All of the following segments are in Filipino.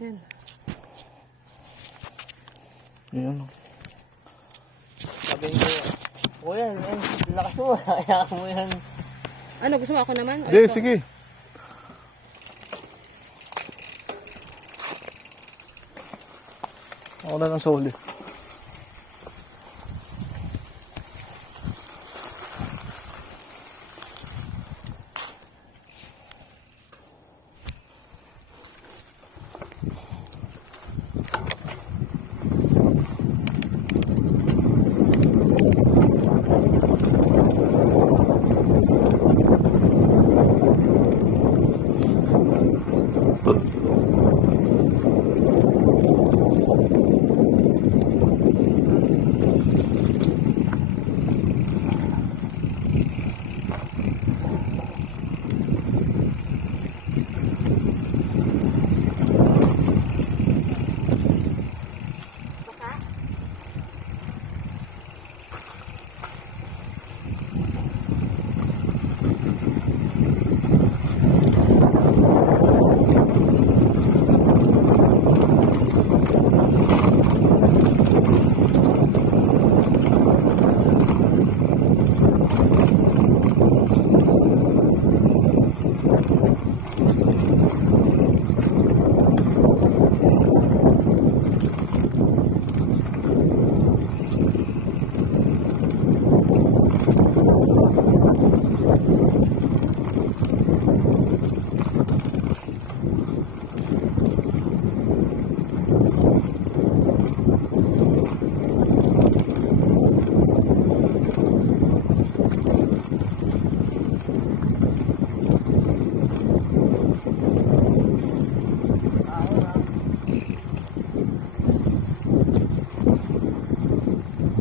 Yan. Yan. Sabi ko, kuya, lakas mo. Kaya mo yan. Ano, gusto mo ako naman? O Hindi, ito? sige. Ako na ng soli.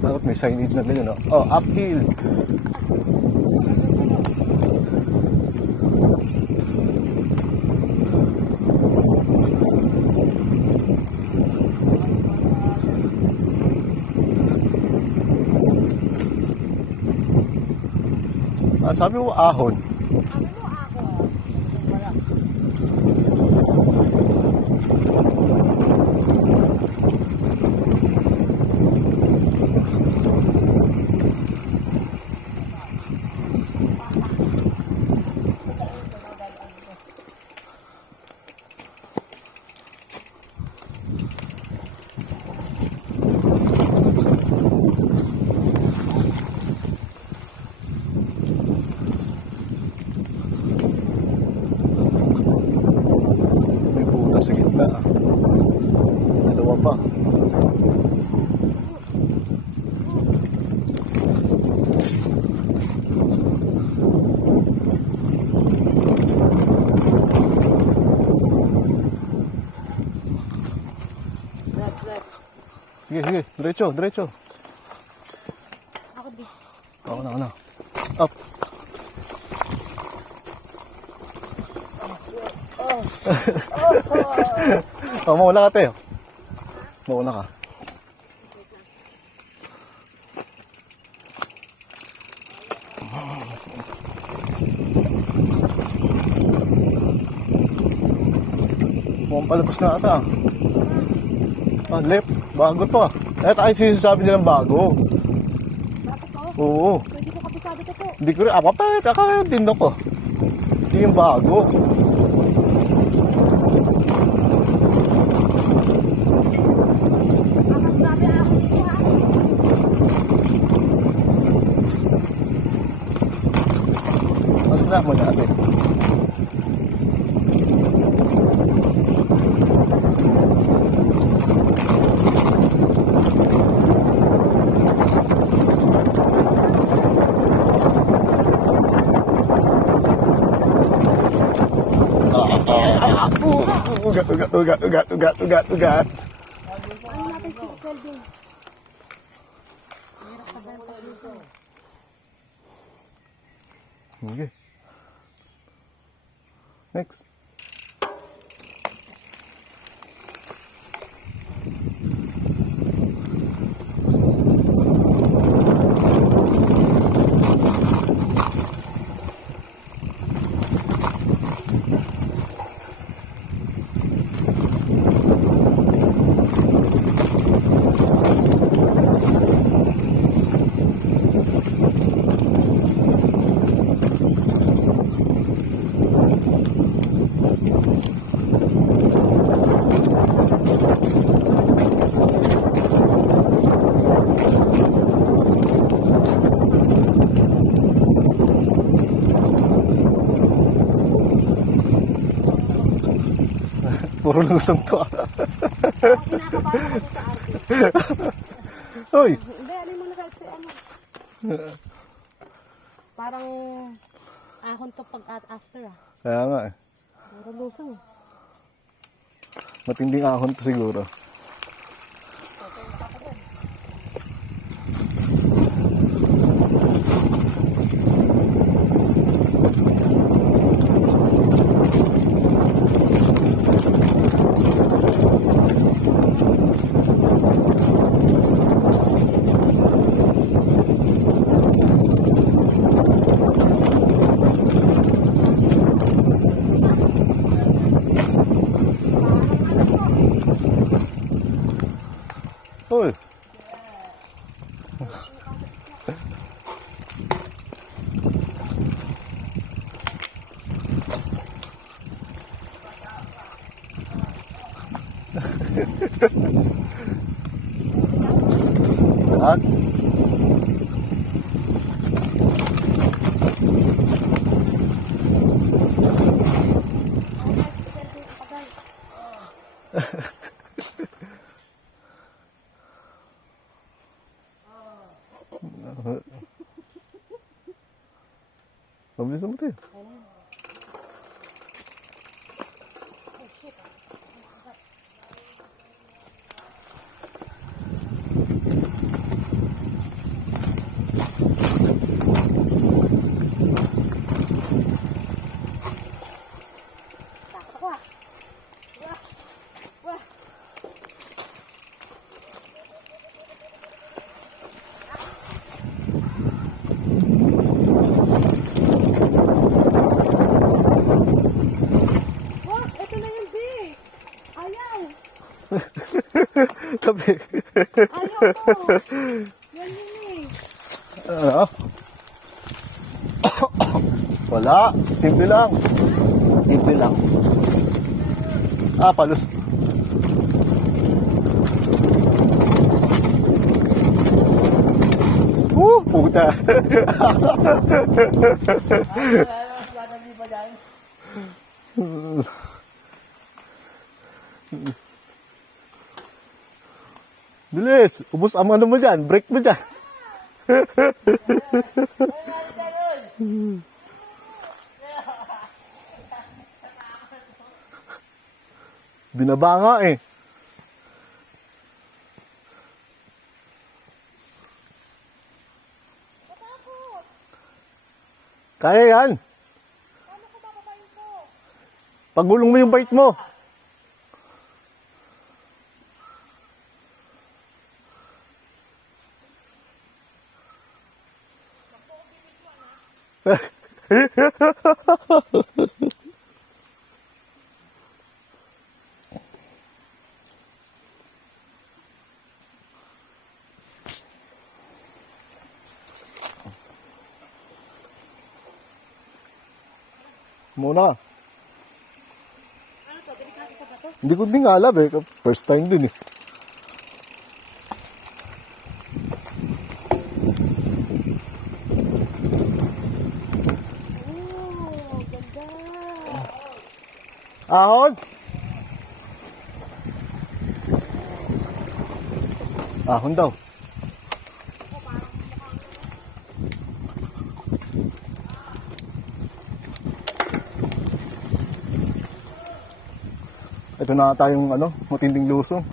Dapat may signage na ganyan, no? Oh, uphill. Ah, sabi mo ahon. May butas sa gitna. Dalawa pa. Sige, sige. Diretso, diretso. Ako di. Ako na. Up. Oh, mauna ka, Teo. Mauna ka. Mukhang palabas na ata. Ah, left. Bago to ah. Eh, tayo sinasabi nilang bago. Bakit ko? Oo. Hindi ko kapisabi ko po. Hindi ko rin. Ako pa, kakakaintindi ko. Hindi yung bago. Bakit sabi ako dito ha? Ano na mo natin? Ugat. Ano natin si Kelvin? Meron ka ba yung dito? Okay. Next. Puro lusong to ah. Ako kinakabahan ako sa arte. Hoy! Hindi, alin mo na sa ano. Parang ahon to pag at after ah. Kaya nga eh. Puro lusong. Matinding ahon to siguro. Hoy! At mabilis mo tayo. Takot ako ah. Wah! Wah! Wah! Ito na yun, di! Ayaw! Tabi. Ayaw ko! Yan yun eh. Ano? Wala. Simple lang. Simple lang. Ah, palus. Puta. Bilis. Ubus ang ano mo dyan. Break mo dyan. Binaba nga eh. Kaya yan. Paano ko bababayin ko? Pagulong mo yung bite mo. Muna. Ano to? Delikado pa ba to? Hindi ko din alam eh. First time din eh. Oh, ganda! Ahon? Ahon daw. Ito na tayong ano, matinding lusong.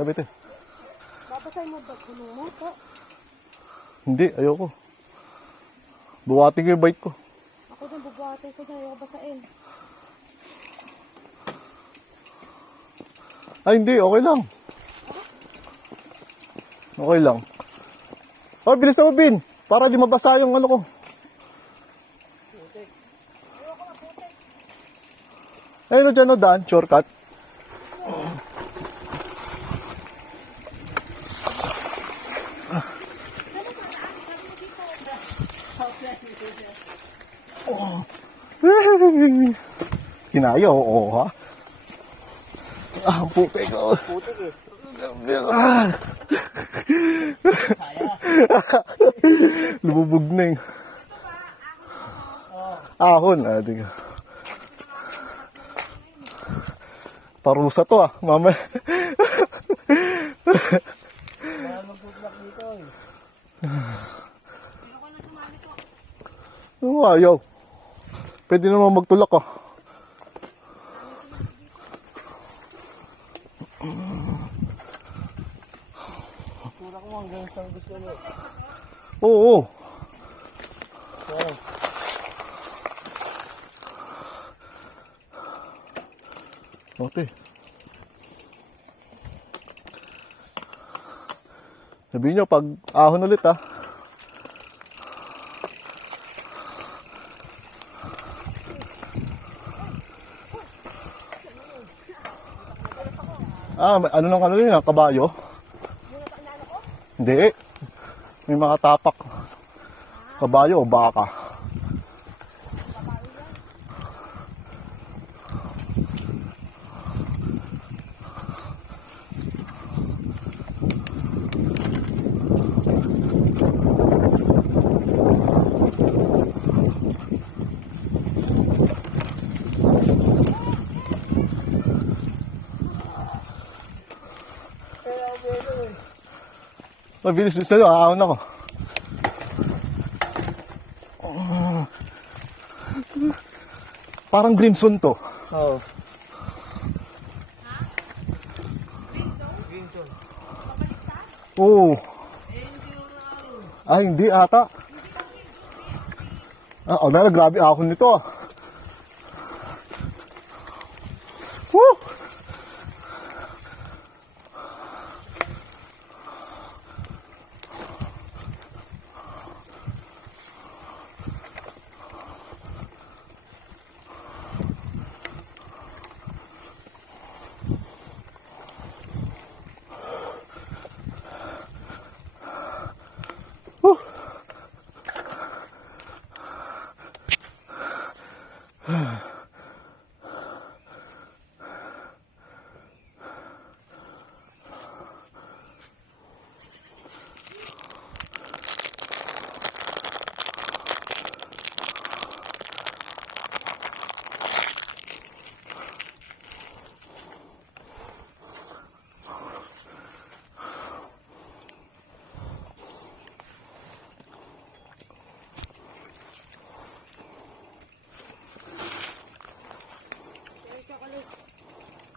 Sabi ito. Babasay mo ba gulong mo to? Hindi, ayoko. Buwating ko yung bite ko. Ako din bubuhatay ko dyan. Ayaw basain. Ay, hindi. Okay lang. Okay lang. Oh, bilis ako, Bin. Para di mabasa yung ano ko. Ayun o dyan o, Dan. Shortcut. Oh. Kinaya, oo ha. Ah, puti ko. Putik eh. Lumubog na yung ahon. Ah, di ka. Parusa to ah, mama. Wala magtutlak dito eh. Oh, ayaw. Pwede naman magtulak ah. Tulak mo hanggang sa gusto mo. Oo. Ayan. Okay. Sabihin nyo, pag ahon ulit ah. Ah, ano nang ano yun ah, kabayo? Hindi. May mga tapak. Kabayo o baka. Mabilis din sa'yo, ahon ako. Parang green zone to. Oo. Green zone. Oo. Ah, hindi ata. Ah, oh, na, grabe ahon nito ah. Woo! Woo!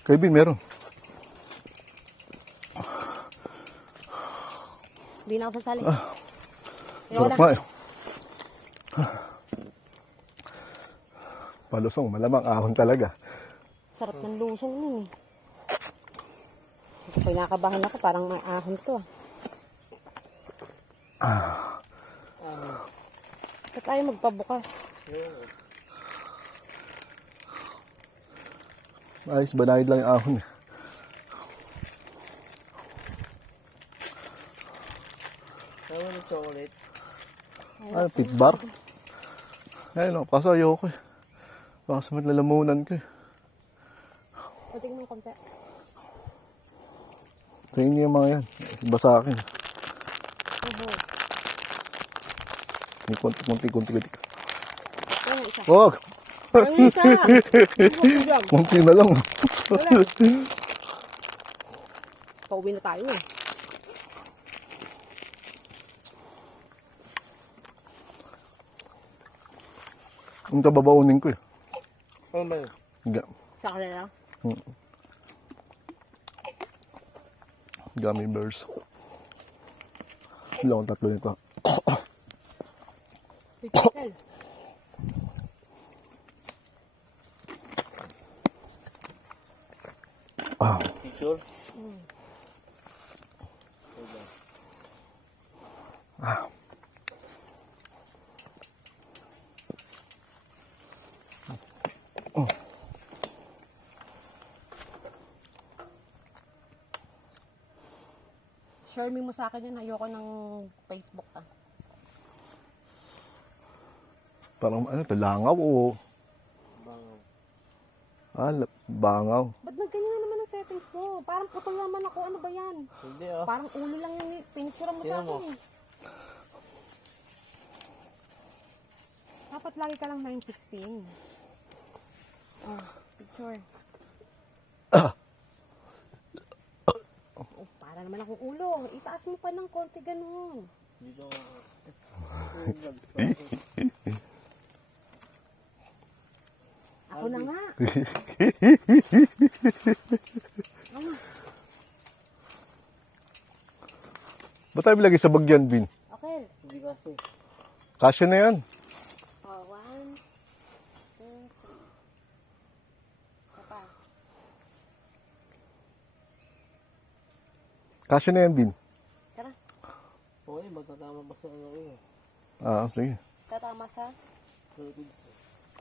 Kevin, meron. Hindi na ako sasali. Sarap nga eh. Palusong, malamang ahon talaga. Sarap ng lusong nun eh. Kapag nakabahan ako, parang may ahon to ah. Ba't tayo magpabukas? Ayos, banayad lang yung ahon eh. Ewan ng chocolate. Ah, pit bar. Ayun o, kaso ayoko eh. Baka sa matlalamunan ko eh. Pating mo konti. Sa inyo yung mga yan. Iba sa akin. May kunti-kunti. Yan ang isa. Wag! Ang isa! Kunti na lang. Pauwi na tayo eh. Ang babaunin ko eh. Ano ba yun? Ga Sa kanila. Gummy bears. Ilang akong tatlo nito. Pickle. Ah. Picture? Ah. Share me mo sa akin yan. Ayoko ng Facebook ah. Parang ano to, langaw o... Bangaw. Ba't nagganyan naman ang settings mo? Parang putol naman ako. Ano ba yan? Hindi oh. Parang ulo lang yung pinicture mo sa Tingnan mo. akin eh. Dapat lagi ka lang 916. Oh, picture. Oh, para naman akong ulo. Itaas mo pa ng konti ganun. Dito nga. Ako na nga. Ah, Ba't tayo bilagay sa bagyan, Bin? okay. Hindi kasi. Kasya na yan. Oh, 1, 2, 3. Isa pa. Kasya na yan, Bin. Tara. Okay, matatama ba sa ano yun? Sige. Tatama sa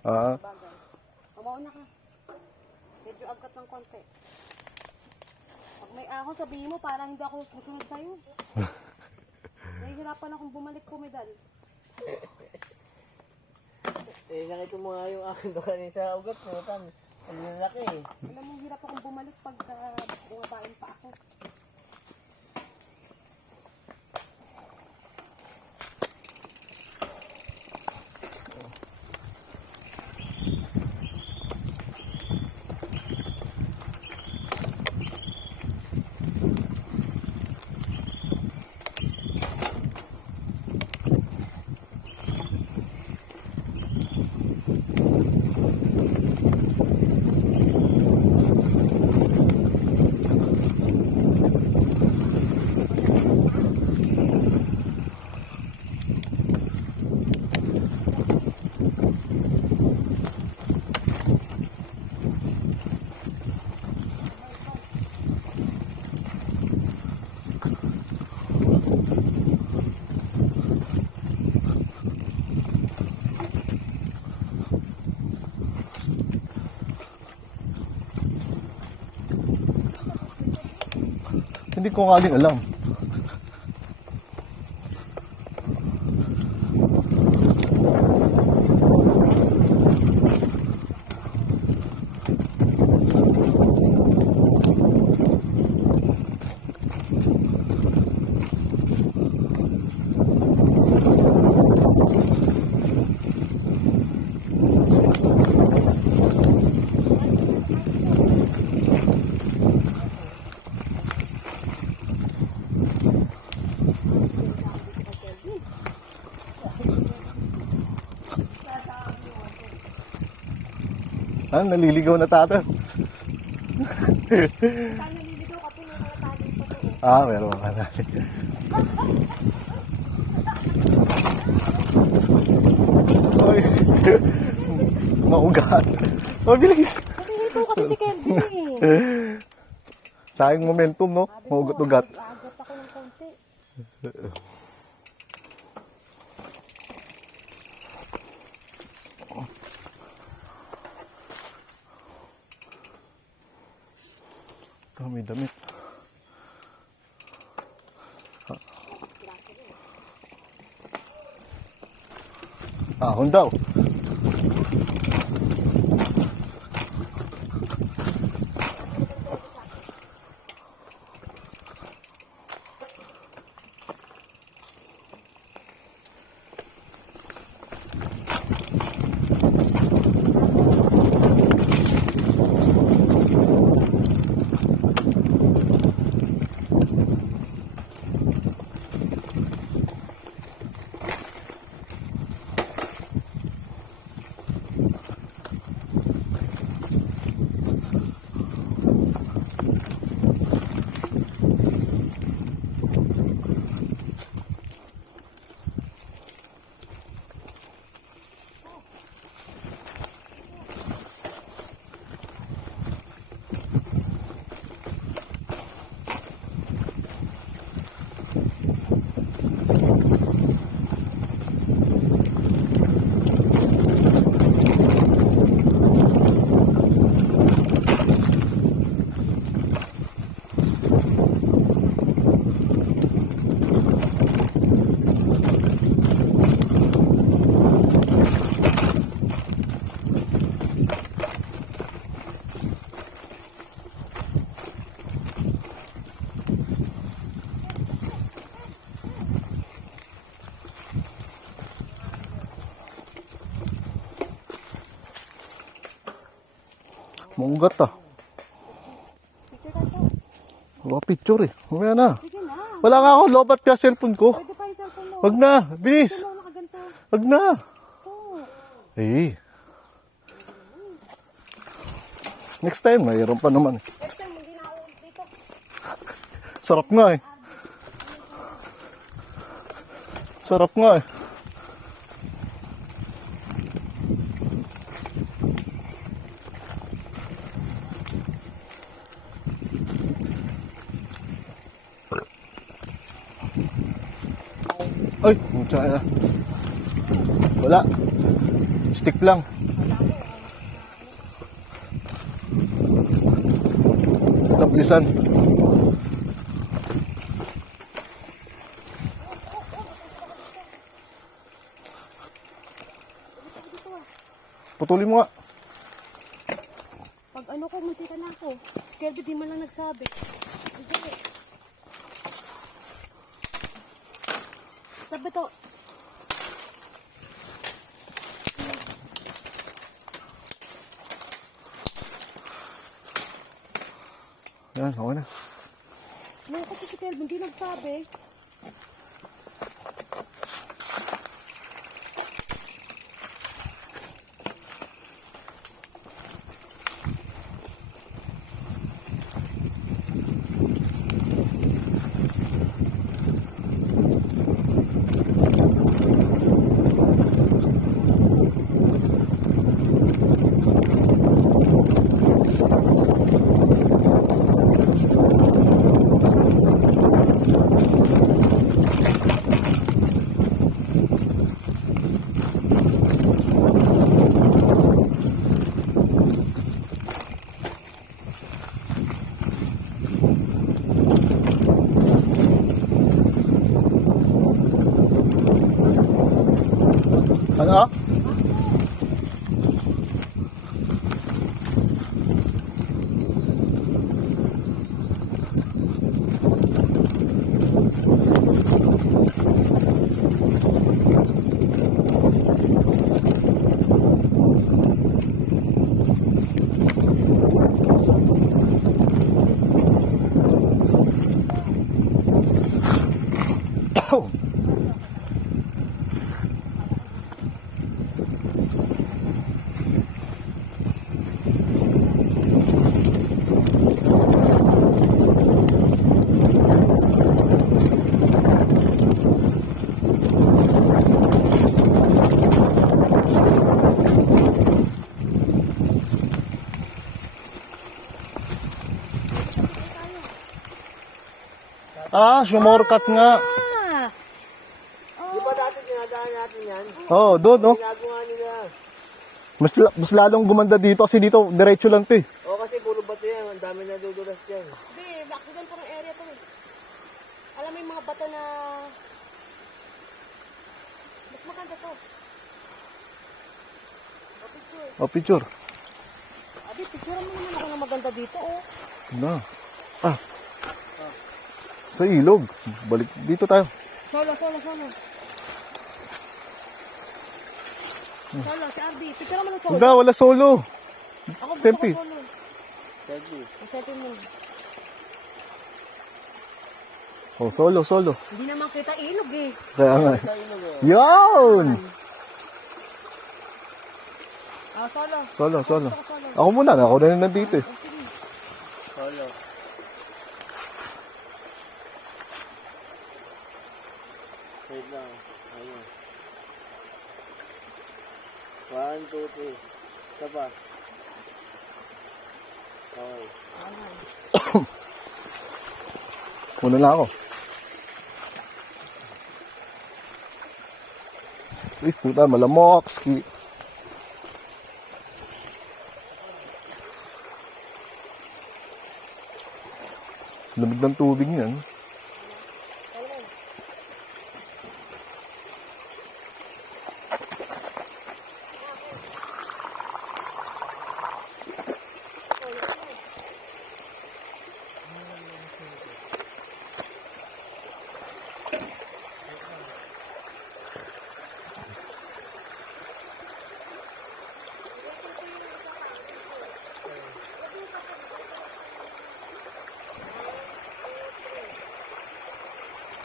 Ah, Umauna ka. Medyo agkat ng konti. Pag may ahon, sabihin mo, parang hindi ako susunod sa'yo. Nahihirapan akong bumalik kumedal. Nakita mo nga yung akin doon kanina sa ugat mo. Ang lalaki eh. Alam mo, hirap akong bumalik pag bumabain pa ako. hindi ko nga din alam. Naliligaw na tata. Saan naliligaw kasi may mga tali pa to. Meron ka na. Oy. Maugat. Bilis. Naliligaw kasi si Kelvin eh. Sayang momentum, no? Sabi mo, Maugat-ugat. agot ako ng konti. May damit. Ahon daw. Munggat ah. Picture tayo. Wala picture eh. Mamaya na. Sige na. Wala nga ako, lobat ka cellphone ko. Pwede pa yung cellphone mo. Wag na, bilis. Ito mo, nakaganto. Wag na. Oo. Eh. Next time, mayroon pa naman. Next time, hindi na ako ulit dito. Sarap nga eh. Sarap nga eh. Ay, mucha na. Wala. Stick lang. Tablisan. Putulin mo nga. Pag ano ko, muntika na ako. Kaya di man lang nagsabi. Hindi. Sabi to. Yan, okay na. Ano kasi si Kelvin, hindi nagsabi. Ano? Oh. Ah, sumorkat nga. Ah! Di ba dati dinadaan natin yan? Oh, doon, oh. Ginagawa nila. Mas lalong gumanda dito kasi dito, diretso lang 'to eh. O kasi puro bato yan. Ang dami na dudulas dyan. Hindi, accident pa ng area to eh. Alam mo yung mga bato na... Mas maganda to. O, picture. Oh, picture. Abi, picture mo naman ako na maganda dito, oh. Na. Ah. Sa ilog. Balik dito tayo. Solo. Solo, si Ardi. Picture mo ng solo. Huwag wala solo. Ako gusto Selfie. ko solo. Selfie. Selfie mo. Oh, solo. Hindi naman kita ilog eh. Kaya nga. Sa ilog o. Yun! Ah, solo. Solo. Gusto ko solo. Ako muna, ako na nandito eh. Oh, sige. Solo. Wait lang. Ayun. 1, 2, 3. Isa pa. Okay. Muna na ako. Uy, puta, malamok. Ski. Lamig ng tubig niyan.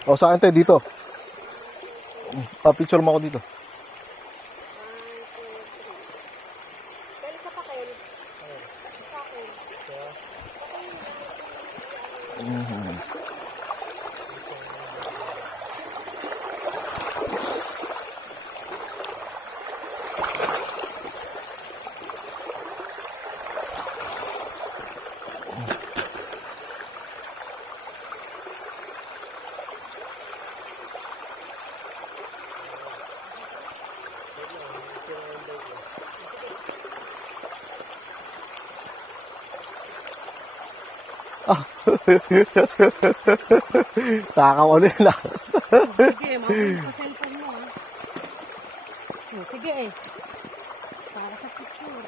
O, saan tayo? Dito. Picture mo ako dito. Dali ka pa kayo. Takaw ano yun ah. Sige, mahuli ka cellphone mo ha. Sige eh. Para sa picture.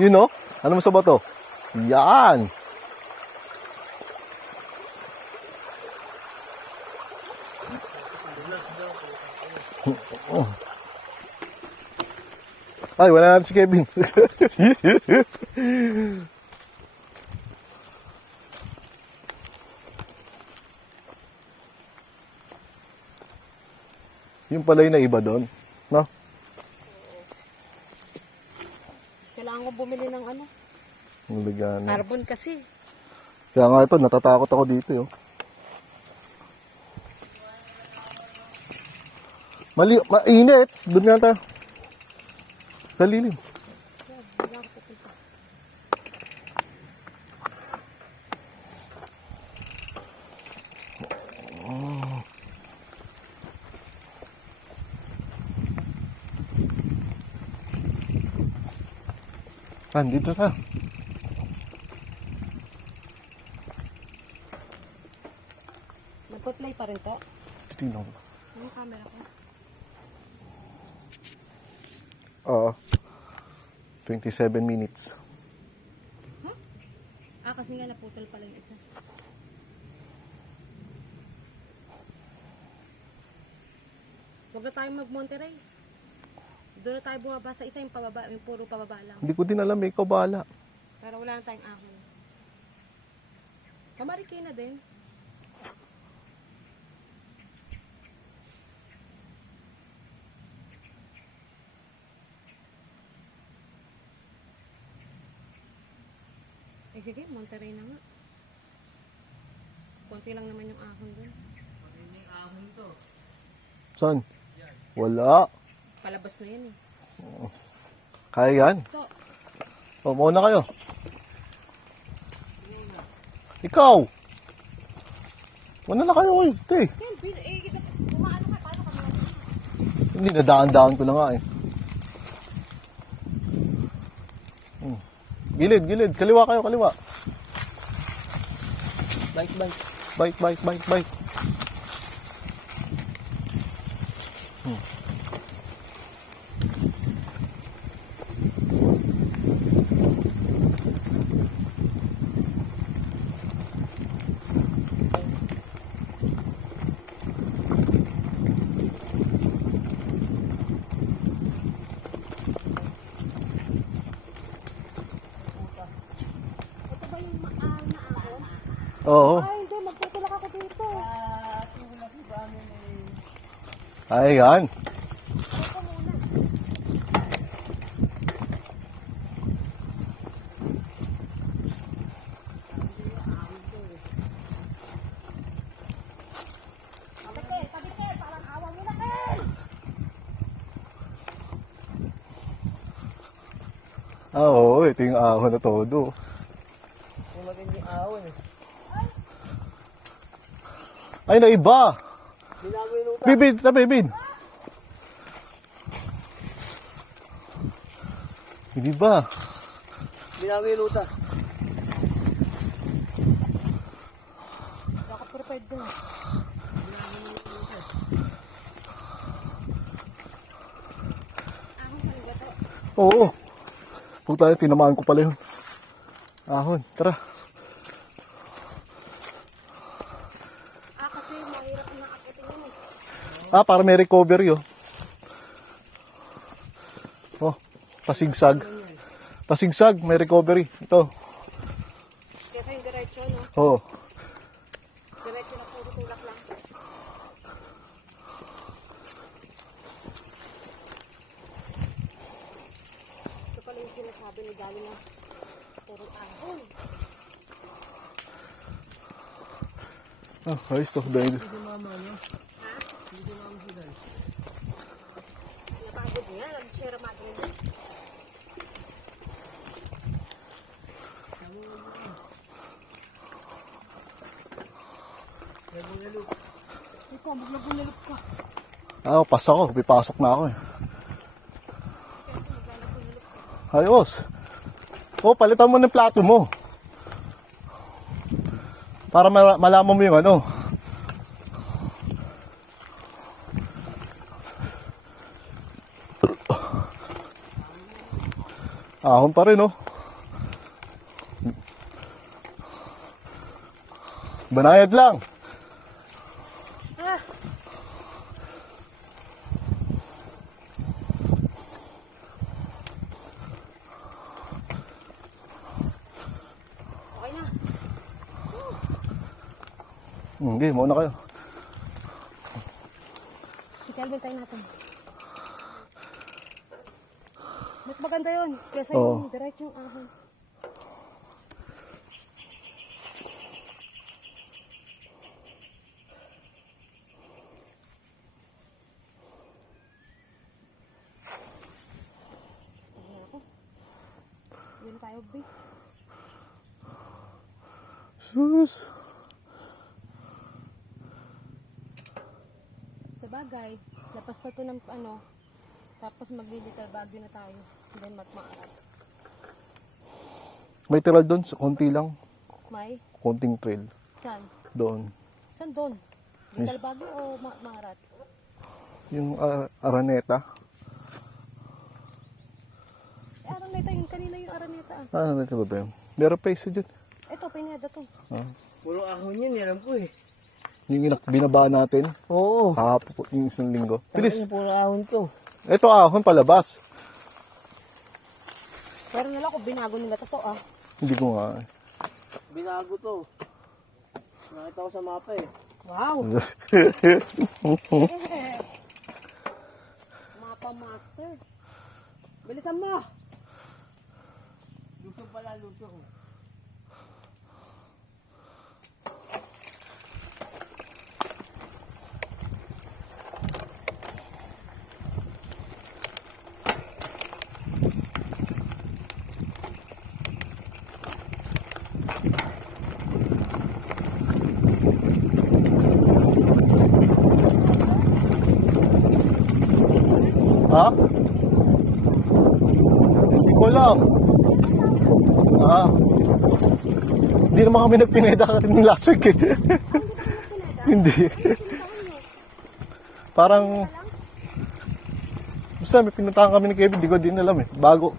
Yun o? Ano mo sa bato? Yan! Ay, wala natin si Kevin. Yung pala yung naiba doon. No? Kailangan ko bumili ng ano. Ang ligana. Carbon kasi. Kaya nga ito, natatakot ako dito. Yo. Mainit. Doon nga tayo. Sa lilim. Wala ako pupunta. Dito tayo. Nagpa-play pa rin to. Tingnan ko. Yung camera ko. Oo. 27 minutes. Kasi nga naputol pala yung isa. Huwag na tayong mag-Monterey. Doon na tayo bumaba sa isa, yung pababa, yung puro pababa lang. Hindi ko din alam, ikaw bahala. Pero wala na tayong ahon. Pamarikina din. Eh sige, Monterey na nga. Konti lang naman yung ahon doon. Magandang ahon to. Saan? Wala. Palabas na yan eh. Kaya yan. Ito. O, mauna kayo. Ikaw. Mauna na kayo, oy. Te. Bumaano ka, paano ka mga? Hindi, nadaan-daan ko na nga eh. Gilid, gilid. Kaliwa kayo, kaliwa. Bike, bike. Bike, bike, bike, bike. Ito ba yung na ahon? Oo. Ay, hindi. Magtutulak ako dito. Ay, yan. Ito muna. Tabi ke, parang awa mo na Kel. Oo, ito yung ahon na todo. Yung magandang ahon eh. Ay, naiba. Binago yung luta. Bibid, na bibid. Hindi ba? Binago yung luta. Baka prepared doon. Ahon sa lugar to. Oo. Puta, tinamaan ko pala yun. Ahon, tara. Kasi mahirap na akitin yun eh. Para may recovery oh. Oh, pasigsag. Pasigsag, may recovery. Ito. Kaya yung diretso, no? Oo. Diretso na puro may galing na. Pero ahon. Ayos to. Dahil. Si mama niya. Ha? Hindi mama si Dal. Napagod niya. Nag-share ang magin niya. Nagulalo. Ikaw, maglagulap ka. Pas ako. Pipasok na ako eh. Ayos. Palitan mo ng plato mo. Para malaman mo yung ano. Ahon pa rin, oh. Banayad lang. Ah! Okay na. Hindi, mauna kayo. Si Kelvin tayo natin. Mas maganda yun. Kesa Oo. yung diretso yung ahon. Tingnan ako. Yun tayo, B. Sus. Sa bagay, lapas na to ng ano, tapos mag-little bagyo na tayo. Then magmaarat. May tiral doon, konti lang. May? Konting trail. Saan? Doon. Saan doon? Little bagyo o maarat? Yung Araneta. Araneta yun. Kanina yung Araneta ah. Araneta ba yun? Meron pa isa dyan. Ito, Pineda to. Puro ahon yun, alam ko eh. Yung binaba natin. Oo. Kahapon yung isang linggo. Bilis. Bilis. Puro ahon to. Ito ahon palabas. Pero nila kung binago nila to ah. Hindi ko nga. Binago to. Nakita ko sa mapa eh. Wow! Mapa master. Bilisan mo! Luto pala, luto. Ha? Hindi ko alam. Hindi naman kami nagpineda ng last week eh. Hindi. Parang basta may pinuntahan kami ni Kevin, hindi ko din alam eh. Bago.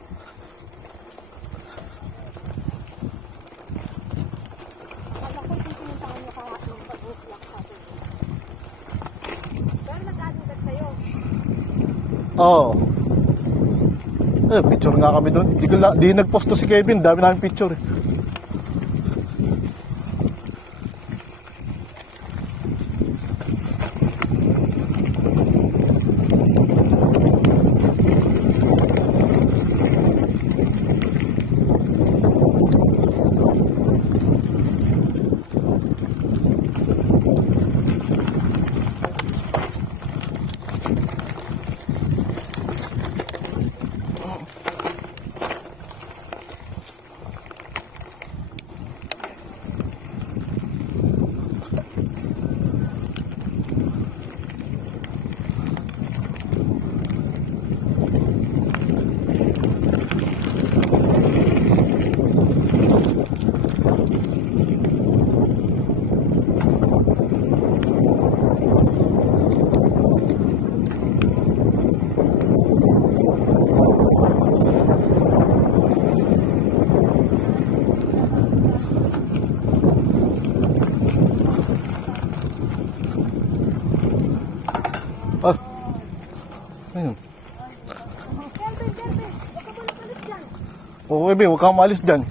Akala ko yung pinuntahan niya kahapon yung pag-uplak natin. Pero nag-aagad sa'yo. Oo. Picture nga kami doon. Di nag-post to si Kevin, dami namin picture eh. Ayun. Kelvin, Kelvin! Huwag ka muna palit dyan. Oo, Kevin, huwag kang malis dyan.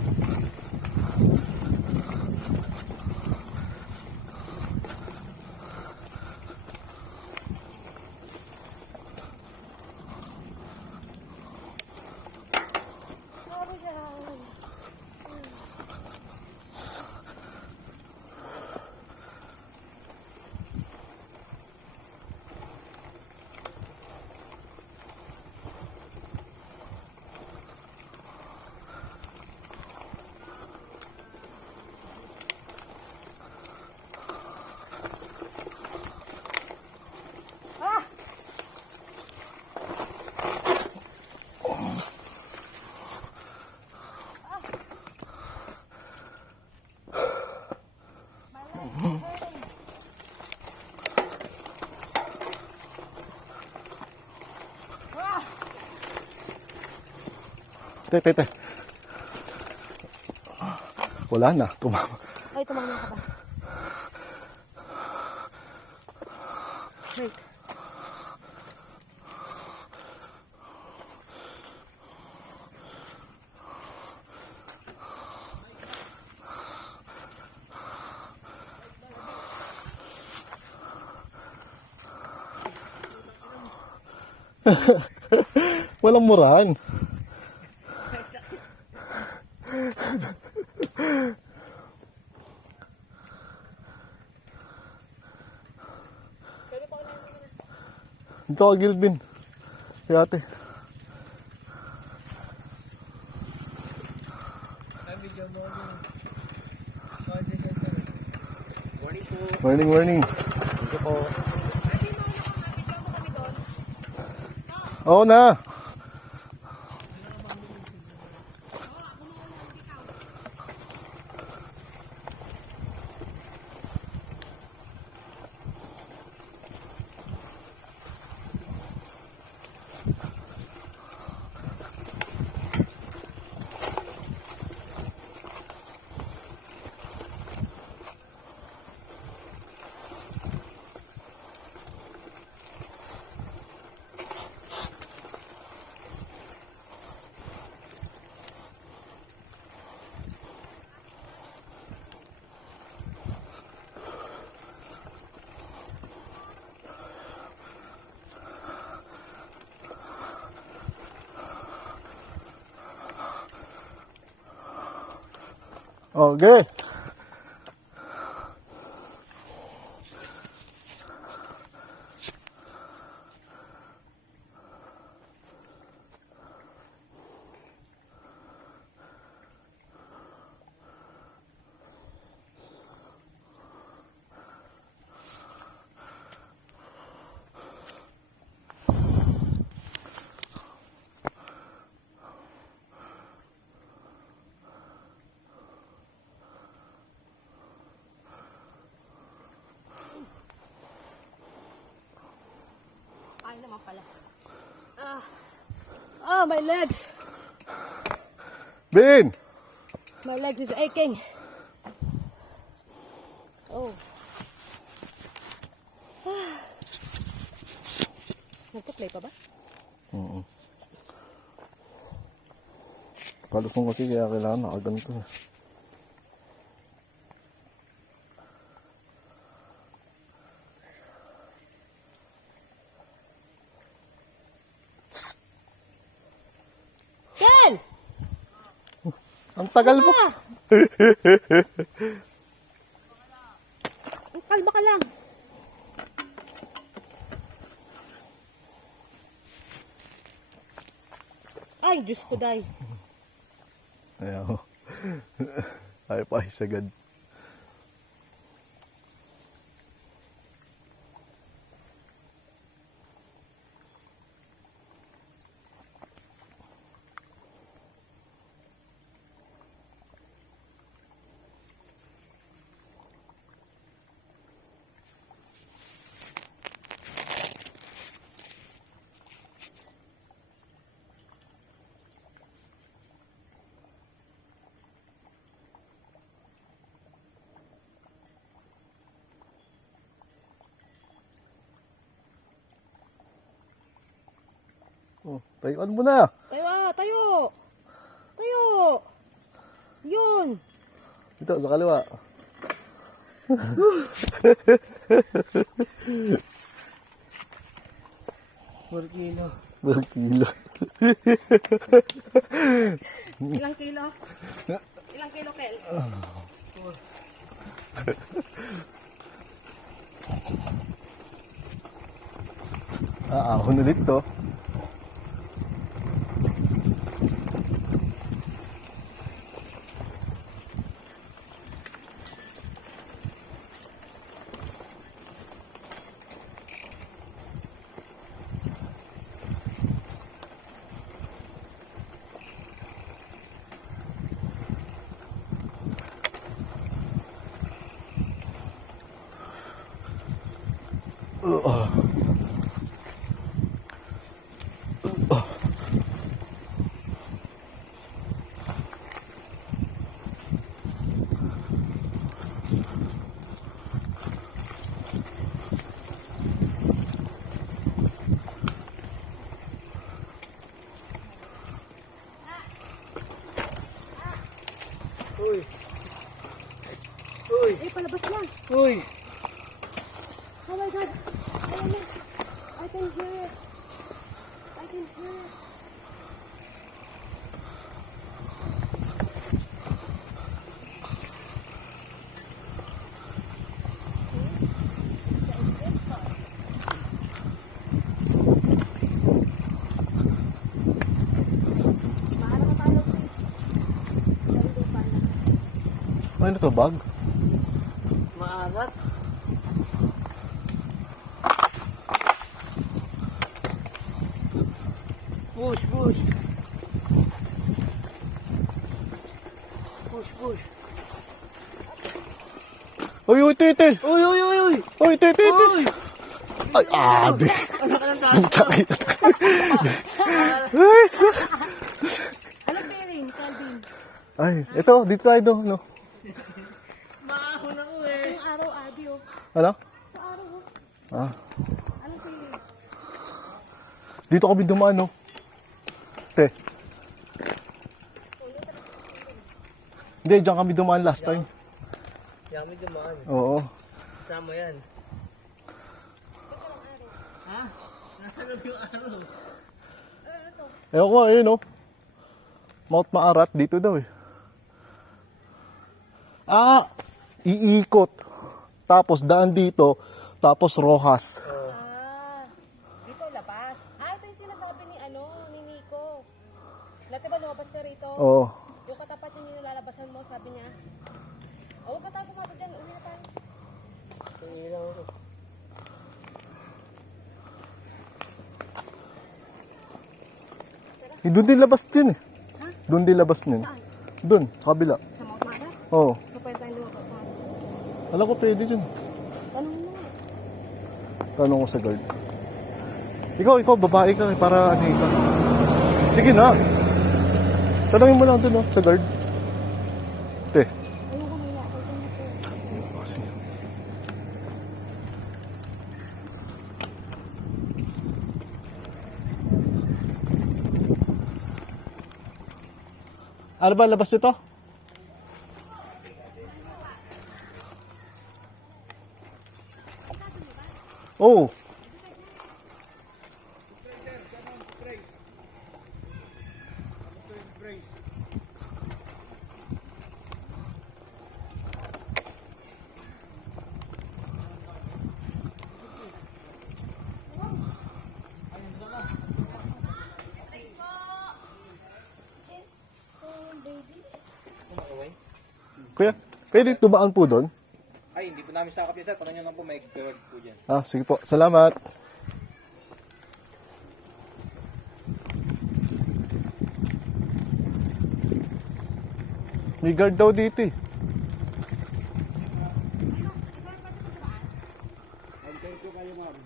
Sorry siya. Te. Wala na, tumama. Ay, tumama ka ba? Wait. Walang murahan. Dito ka, Gilbin. Si ate. Morning po. Morning. Thank you po. Oo na. Okay. Ay naman pala. Ah, my legs. Bin! My legs is aching. Oh. Nagpa-play pa ba? Oo. Kalusong kasi kaya kailangan nakaganto. Ken! Ang tagal mo. Kalma ka lang. Ay, Diyos ko, dahil. Ayaw. Ayaw pa isagad. Oh, tayuan mo na. Tayo, tayo. Tayo. Yun. Dito, sa kaliwa. 4 kilo. 4 kilo. Ilang kilo? Ilang kilo, Kel? Ahon ulit to. Uy. Uy. Eh, palabas na. Uy. Oh my God. Ayun na. I can hear it. I can hear it. Maharap na tayo. Ganito pala. Ano to, bag? Maagat. Push, push. Push, push. Uy, uy, titi! Uy, uy, uy, uy. Uy, titi! Uy. Ay, ade! Asa ka ng Ang taas? sakit. Ay, Anong feeling, Calvin? Ay, ito, dito tayo doon, no? Maahon ako eh. Yung araw, Adi, oh. Ano? Yung araw, oh. Ah, Anong feeling? dito kami dumaan, no? Te. Hindi, dyan kami dumaan last time. Yami dumaan. Oo. Kasama yan. Ha? Nasaan na yung araw? Ewan ko, ayun, no? Mount Maarat, dito daw, eh. Ah, iikot. Tapos daan dito, tapos Rojas. Oh. Dito labas. Ito yung sinasabi ni ni Nico. Dati ba lumabas ka rito? Oo. Yung katapat yung nilalabasan mo, sabi niya. Huwag ka tayo pumasok dyan, uwi na tayo. Tingin lang ako. Doon din labas din, eh. Ha? Doon din labas din. Saan? Doon, sa kabila. Sa Mount Mara? Oo. So pwede tayong lumabas pumasok. Alam ko pwede dyan. Tanong mo. Tanong ko sa guard. Ikaw, babae ka, para ano ka. Sige na. Tanongin mo lang doon, no, sa guard. Te. Ayun ko muna. Ako ko. Oh, sige. Ano ba, labas nito? Oo. Kuya, pwede tumaan po doon? Ay, hindi po namin sakap yan, sir. Parang nyo lang po, may guard po dyan. Ah, sige po. Salamat. May guard daw dito, eh. Nag-guard po kayo, ma'am.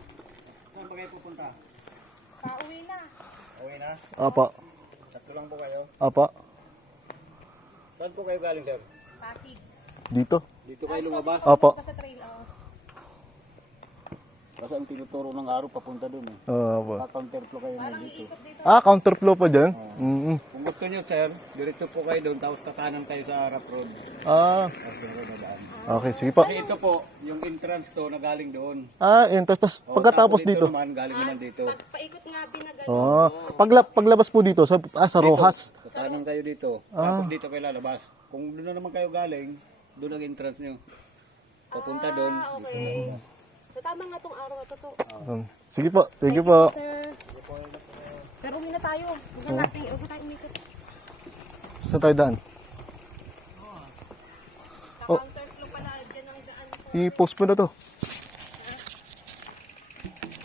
Saan pa kayo pupunta? Pauwi na. Okay na? Apa. Sakto lang po kayo. Apa. Saan po kayo galing, sir? Pasig. Dito. Dito kayo lumabas. Apa. Sa trail, oh. Kasi ang tinuturo ng araw papunta dun eh. Apa. Counterflow kayo na Parang dito. iikot dito. Ah, counterflow pa dyan? Mm-mm. Kung gusto nyo, sir, diretso po kayo doon, tapos kakanan kayo sa harap road. Ah, Tapos doon kayo dadaan. okay. Sige po. Kasi ito po, yung entrance to na galing doon. Ah, entrance. Tas O, pagkatapos tapos dito. naman, galing naman dito. Paikot nga pinagano. Oh, paglabas po dito sa Rojas. Kakanan kayo dito. Ah. Tapos dito kayo lalabas. Kung doon na naman kayo galing, doon ang entrance nyo. Papunta doon. Okay. So tama nga tong araw na to. Sige po. Thank you po. Sir. Pero uwi na tayo. Huwag na tayo umikot. Saan tayo daan? Sa Oh. counterflow pala, dyan ang daan ko. I-post mo na to.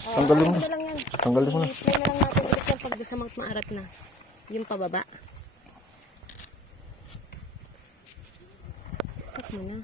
Tanggalin mo. Ano na lang yan. Tanggalin mo na. I-play na lang natin ulit yung pag sa Mount Maarat na. Yung pababa. Stop mo na.